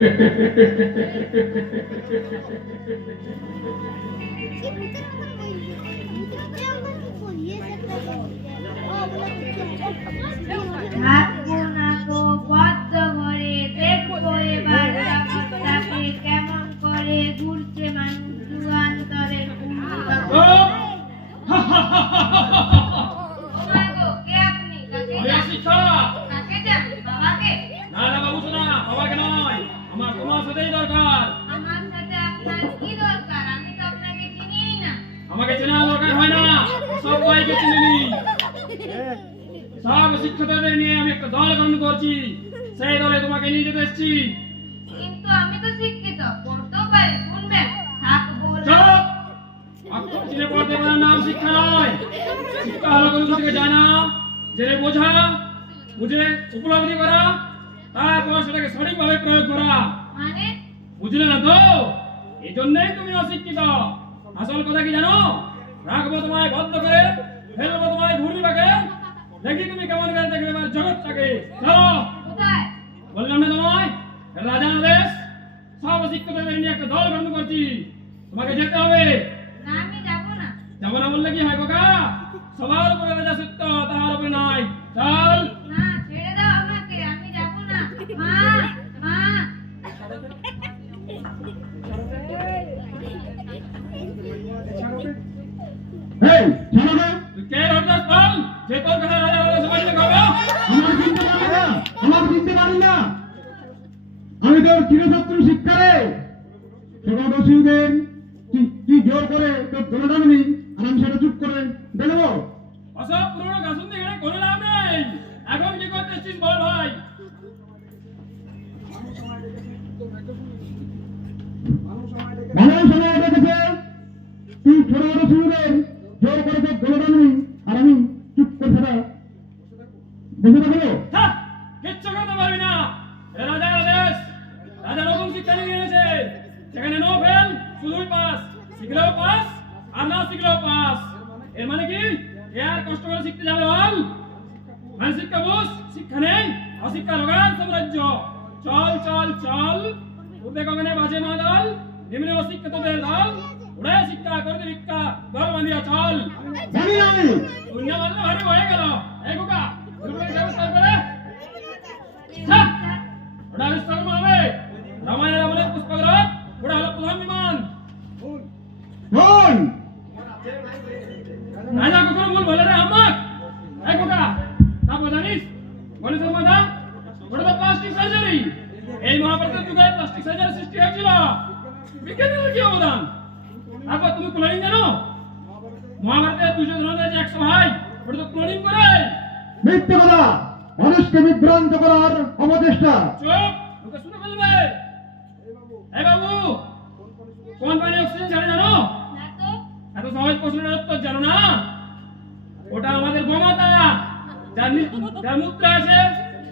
কেমন করে ঘুরছে মানুষ যুগান্তরের আমাকে চেনা দরকার হয় না, সবাইকে চিনে নি। সব শিক্ষকদের নিয়ে আমি একটা দল গঠন করছি, সেই দলে তোমাকে নিয়ে যেতে এসেছি। কিন্তু আমি তো শিক্ষিত, পড়তেও পারি, শুনবেন থাকবো। চুপ! অক্ষর চিনে পড়তে পারার নাম শিক্ষা নয়। শিক্ষা হলো কোনো থেকে জানা, জেনে বোঝা, বুঝে উপলব্ধি করা, তারপর সেটাকে সঠিকভাবে প্রয়োগ করা। মানে বুঝলে না তো? এই জন্যই তুমি অশিক্ষিত। আসল কথা কি জানো? রাখবো তোমায় বদ্ধ করে, ফেলবো তোমায় ঘূর্ণিপাকে, দেখি তুমি কেমন করে দেখবে এবার জগৎটাকে। চলো। কোথায়? বললাম না তোমায়, রাজার আদেশ। সব শিক্ষকদের নিয়ে একটা দল গঠন করছি, তোমাকে যেতে হবে। না, আমি যাবো না। যাবো না বললে কি হয় কাকা? সবার উপরে রাজা সত্য, তার উপরে নয়। চল। না, ছেড়ে দাও আমাকে, আমি যাবো না। মা, মা। এই ছাড়ো না, তুই কে হঠাৎ বল? যে তোর কথা রাজা আদেশ মানতে হবে? আমার চিনতে পারি না, আমার চিনতে পারি না। আমি তোর চিরশত্রু শিক্ষারে ছোট শিখবেন। তুই জোর করে তোর দোলা টানবি আর আমি সেটা চুপ করে দেখবো। অসব পুরোনো গাছন দিয়ে এখানে কোনো লাভ নেই। এখন কি করতে এসেছিস বল ভাই? ভালো সময় দেখেছে, তুই ছোট শিখবেন জোর করে তোর দোলা টানবি আর আমি চুপ করে সেটা বসে থাকবো। হ্যাঁ, কিচ্ছু করতে পারবি না। এ রাজার আদেশ। রাজা নতুন শিক্ষা নিয়ে এনেছে, সেখানে নো ফেল, শুধুই পাস। শিখলেও পাস আর না শিখলেও পাস। এর মানে কি? এ আর কষ্ট করে শিখতে যাবে বল? মানে শিক্ষা বুঝ, শিক্ষা নেই, অশিক্ষা রোগান সাম্রাজ্য। চল চল চল, উঠে কখনে বাজে না দল, নিম্নে অশিক্ষিতদের দল, উড়ে শিক্ষা করতে ভিক্ষা, দল বাঁধিয়া চল। জানি না আমি। দুনিয়া মানলে ভারী হয়ে গেল। এই খোকা, দুপুরে যাবে তারপরে? হ্যাঁ, ওটা বিশ্বকর্ম হবে। রামায়ণের আমলের পুষ্পগ্রাম, ওটা হলো প্রধান বিমান। বল রাজা কখনো ভুল বলে রে আমাক? এই খোকা, তারপর জানিস গণেশের মাথা ওটা তো প্লাস্টিক সার্জারি। এই মহাভারতের যুগে প্লাস্টিক সার্জারি সৃষ্টি হয়েছিল। বিজ্ঞানীদের কি অবদান? তারপর তুমি ক্লোনিং জানো? মহাভারতের 200 জন যে 100 ভাই, ওটা তো ক্লোনিং করে। মিথ্যে কথা, মানুষকে বিভ্রান্ত করার অপচেষ্টা। চুপ, ওকে শুনে ফেলবে। এই বাবু, কোন পানি অক্সিজেন ছাড়ে জানো? না তো। এত সহজ প্রশ্নের উত্তর জানো না? ওটা আমাদের গোমাতা, যার মূত্র আছে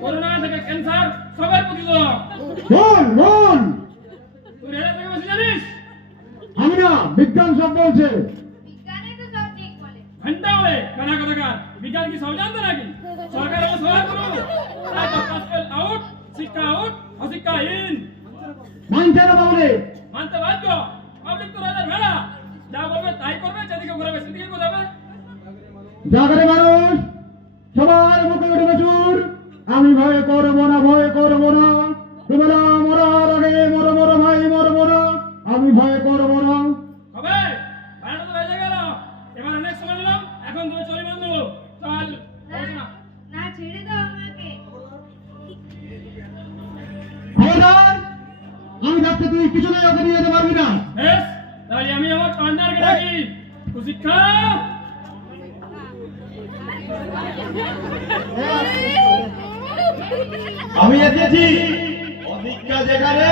করোনা থেকে ক্যান্সার সবার প্রতিরোধক। বল বল। তুই রেডা থেকে বেশি জানিস? আমি না, বিজ্ঞান সব বলছে। বিজ্ঞানে তো সব ঠিক বলে। ঘন্টা বলে কানা কথাকার। বিজ্ঞান কি সব জানতো নাকি? সরকার আমার সবাই করো। তারপর পাসপেল আউট, শিক্ষা আউট, অশিক্ষা ইন। মানছে না বাবুরে। মানতে বাধ্য। পাবলিক তো রাজার ভেড়া, যা বলবে তাই করবে, যেদিকে ঘুরাবে সেদিকে ঘুরাবে। জাগরে মানুষ সবার মুখে উঠবে চুর। আমি ভয় করবো না, ভয় করবো না। তোমরা মরার আগে মরো মরো ভাই, মরবো না। আমি ভয় করবো না। হবে, বারোটা তো বেজে গেল। এবার অনেক সময় নিলাম, এখন তুমি চলে বন্ধু। চল, না, না, ছেড়ে দাও আমাকে। খবরদার, আমি থাকতে তুই কিছু নেই, ওকে নিয়ে যেতে পারবি না। বেশ, তাহলে আমি আমার পার্টনারকে ডাকি। শিক্ষা আমি এসেছি অশিক্ষা যেখানে,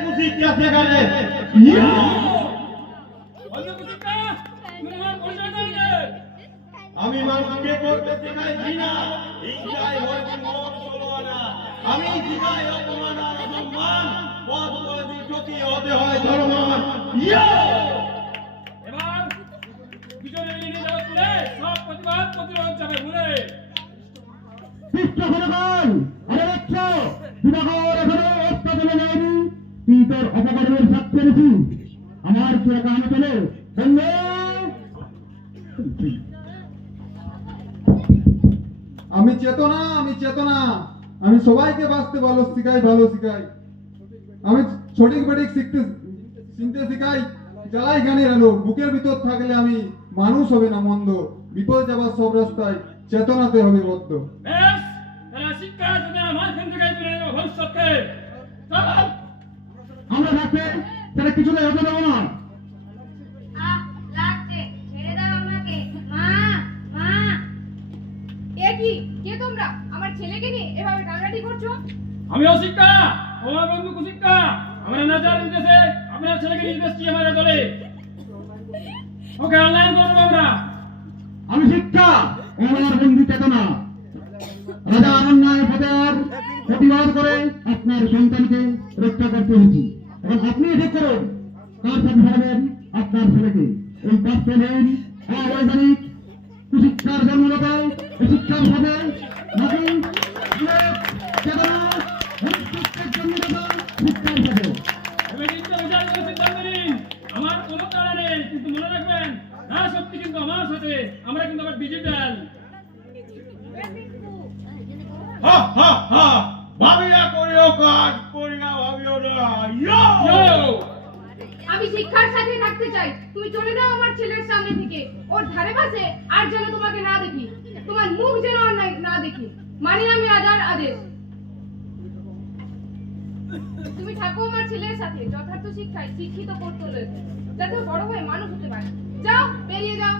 কুশিক্ষা সেখানে। আমি মানুষকে করতে শেখাই ঘৃণা, হিংসায় হয়েছে মন ষোলোয়ানা। আমি শিখাই অপমান আর অসম্মান, পথ করে দিই ঠকিয়ে হতে হয় ধর্মমান। এবার দুজনে মিলে নিয়ে যাওয়া তুলে সব প্রতিবাদ প্রতিরোধ যাবে ঘুরে। পৃষ্ঠ ফলকাল, আরে বাচ্চা, বিবাহ এখনো অত্যাচারে যায়নি। তোর অপকর্মের সাথে পেরেছি আমার চোরাকে আমি চলে বন্ধু আমি চেতনা আমি সবাইকে বাঁচতে ভালো শিখাই আমি সঠিক বেঠিক চিনতে শিখাই জ্বালাই গানের আলো বুকের ভিতর থাকলে আমি মানুষ হবে না মন্দ বিপদ যাবার সব রাস্তায় চেতনাতে হবে বদ্ধ বেশ, এরা শিক্ষা যদি আমার এখান থেকে তুলে নেব ভবিষ্যৎকে। চল। আমরা রাখতে তারা কিছুতেই হতে দেবো না আহ লাগছে, ছেড়ে দাও আমাকে। মা, মা। এ কি কে তোমরা আমার ছেলেকে নিয়ে এভাবে টানাটানি করছো? আমিও শিক্ষা, আমার বন্ধু কুশিক্ষা। আমরা নাচার নির্দেশে আপনার ছেলেকে নির্দেশ দিয়ে আমাদের দলে ওকে অনলাইন করবো আমরা। আমি শিক্ষা আমার বন্ধু চেতনা রাজা অন্যায় ফতেয়ার প্রতিবাদ করে আপনার সন্তানকে রক্ষা করতে এসেছি এবং আপনি ঠিক করুন কার সাথে হারাবেন আপনার ছেলেকে এই পাঁচদিন অবৈধানিক কুশিক্ষার জন্মদাতা শিক্ষার সাথে নাকি চেতনা ভবিষ্যতের জন্মদাতা শিক্ষার সাথে এবার ইচ্ছা বিচার করে সিদ্ধান্ত নিন। আমার কোনো তাড়া নেই, কিন্তু মনে রাখবেন না সত্যি কিন্তু আমার সাথে, আমরা কিন্তু আবার ডিজিটাল। হা হা হা ভাবিয়া করিও কাজ করিয়া ভাবিও না ইয়ো আমি শিক্ষার সাথে থাকতে চাই, তুমি চলে যাও আমার ছেলের সামনে থেকে। ওর ধারে পাশে আর যেন তোমাকে না দেখি, তোমার মুখ যেন আর না দেখি। মানি আমি রাজার আদেশ। তুমি থাকো আমার ছেলের সাথে, যথার্থ শিক্ষায় শিক্ষিত করতে হলে যাতে ও বড় হয়ে মানুষ হতে পারে। যাও, বেরিয়ে যাও।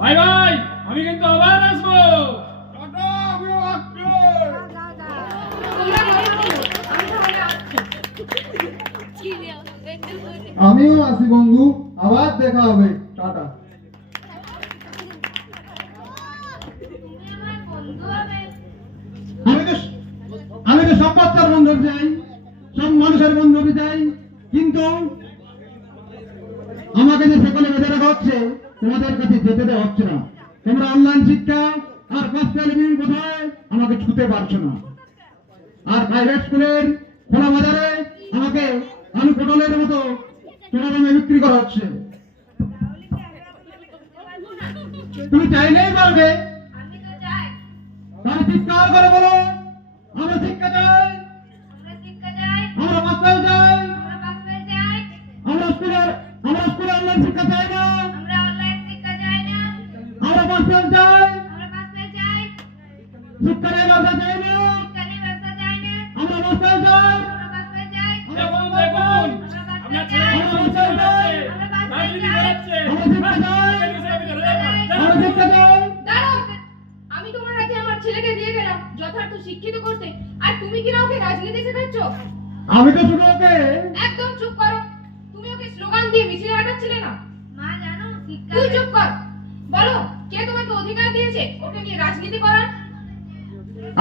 বাই বাই, আমি কিন্তু আবার আসবো। টাটা আমিও আসছি তোমরা ঘরে বলো, আমি তাহলে আসছি। আমিও আসি বন্ধু আবার দেখা হবে টাটা তুমি আমার বন্ধু হবে। আমি তো সব বাচ্চার বন্ধু চাই সব মানুষের বন্ধু চাই কিন্তু আমাকে যে সেখানে বেঁধে রাখা হচ্ছে তোমাদের কাছে যেতে দেওয়া হচ্ছে না তোমরা অনলাইন শিক্ষা আর পাঁচটা লিভিং কোথায় আমাকে ছুতে পারছো না আর প্রাইভেট স্কুলের খোলা বাজারে আমাকে আমি পটলের মতো চোরা দামে বিক্রি করা হচ্ছে তুমি চাইলেই পারবে আমি তো চাই, তাহলে চিৎকার করে বলো আমরা শিক্ষা চাই আমরা শিক্ষা চাই, আমরা মাস্টার চাই আমরা পাসপোর্ট চাই, আমরা স্কুলে অনলাইন শিক্ষা চাই না আমরা অনলাইন শিক্ষা চাই না, আমরা মাস্টার চাই আমরা পাসপোর্ট চাই, শিক্ষা নেই ব্যবসা চাই না শিক্ষা নিয়ে ব্যবসা চাই না, আমরা মাস্টার চাই আমরা পাসপোর্ট চাই, দেখুন দেখুন, আপনার ছেলে কিন্তু শিক্ষা দিচ্ছে, রাজনীতি করাচ্ছে। আমরা শিক্ষা চাই দাঁড়াও, আমি তোমার হাতে আমার ছেলেকে দিয়ে গেলাম যথার্থ শিক্ষিত করতে, আর তুমি কি না ওকে রাজনীতি শেখাচ্ছ? আমি তো শুধু ওকে একদম চুপ করো। তুমি ওকে স্লোগান দিয়ে মিছিল কাটাচ্ছিলে না? মা জানো শিক্ষা তুই চুপ কর। বলো, কে তোমাকে অধিকার দিয়েছে ওকে নিয়ে রাজনীতি করার?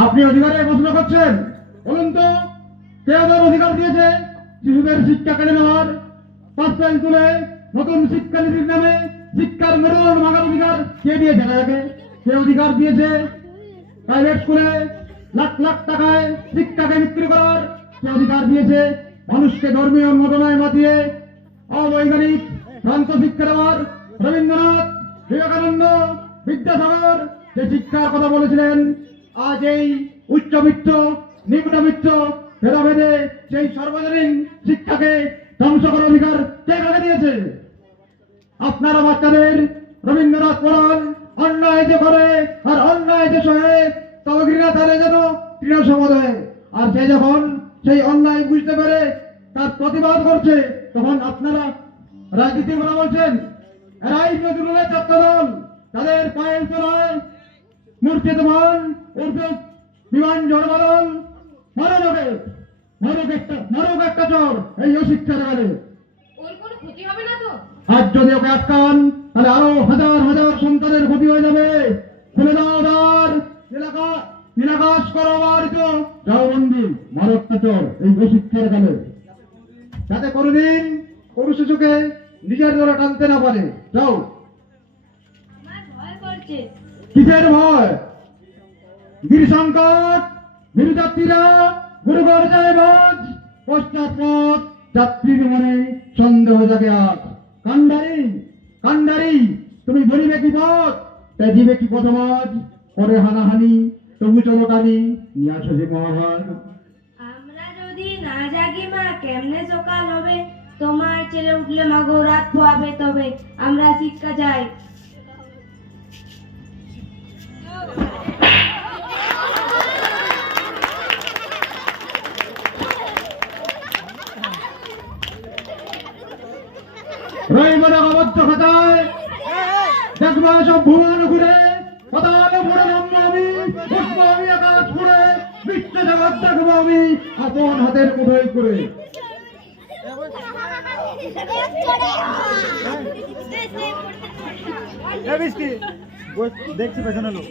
আপনি অধিকারের প্রশ্ন করছেন বলুন তো কে ওদের অধিকার দিয়েছে শিশুদের শিক্ষা কেড়ে নেওয়ার পাঁচটা স্কুলে নতুন শিক্ষানীতির নামে শিক্ষার মেরুদণ্ড ভাঙার অধিকার কে দিয়েছে তাদেরকে কে অধিকার দিয়েছে প্রাইভেট স্কুলে লাখ লাখ টাকায় শিক্ষাকে বিক্রি করার কে অধিকার দিয়েছে মানুষকে ধর্মীয় উন্মাদনায় মাতিয়ে অবৈজ্ঞানিক ভ্রান্ত শিক্ষা দেওয়ার রবীন্দ্রনাথ বিবেকানন্দ বিদ্যাসাগর যে শিক্ষার কথা বলেছিলেন আজ এই উচ্চবিত্ত নিম্নবিত্ত ভেদাভেদে সেই সর্বজনীন শিক্ষাকে ধ্বংস করার অধিকার কে কাকে দিয়েছে আপনারা বাচ্চাদের রবীন্দ্রনাথ পড়ান অন্যায় যে করে আর অন্যায় যে সহে তবে ঘৃণা তারে যেন তৃণ সমাদয় আর সে যখন সেই অন্যায় বুঝতে পেরে তার প্রতিবাদ করছে তখন আপনারা রাজনীতির কথা বলছেন এরাই নজরুলের ছাত্র দল তাদের পায়ের তলায় মূর্ছিত মান উর্দু বিমান জড়বাদল মারক একটা চর এই অশিক্ষা দেখালে ওর কোনো ক্ষতি হবে না তো? আজ যদি ওকে আটকান তাহলে আরো হাজার হাজার সন্তানের ক্ষতি হয়ে যাবে খুলে দাও দ্বার নীলাকাশ করো বাড়িত যাও বন্দি মারক চর এই অশিক্ষার গেলে যাতে কোনোদিন কোনো শিশুকে নিজের দলে টানতে না পারে যাও আমার ভয় করছে। কিসের ভয় গিরি সংকট বিরুযাত্রীরা গুরুগর জয় ভোজ পশ্চাৎপদ যাত্রীর মনে সন্দেহ জাগে আজ। কান্ডারি কান্ডারি, তুমি বলিবে কি পথ, ত্যাজিবে কি পথমাজ, করে হানাহানি তবু চলো টানি, নিয়ে আসো যে মহাভার। আমরা যদি না জাগি মা কেমনে সকাল হবে, তোমার ছেলে উঠলে মা গো রাত পোয়াবে, তবে আমরা শিক্ষা যাই। রইব না অবদ্ধ খাতায়, দেখবো সব ভুবন ঘুরে, পাতাল ভরে নামবো আমি, উঠবো আমি আকাশ ফুড়ে, বিশ্ব জগৎ দেখবো আমি আপন হাতের মুঠোয় করে। দেখছি পেছনে লোক।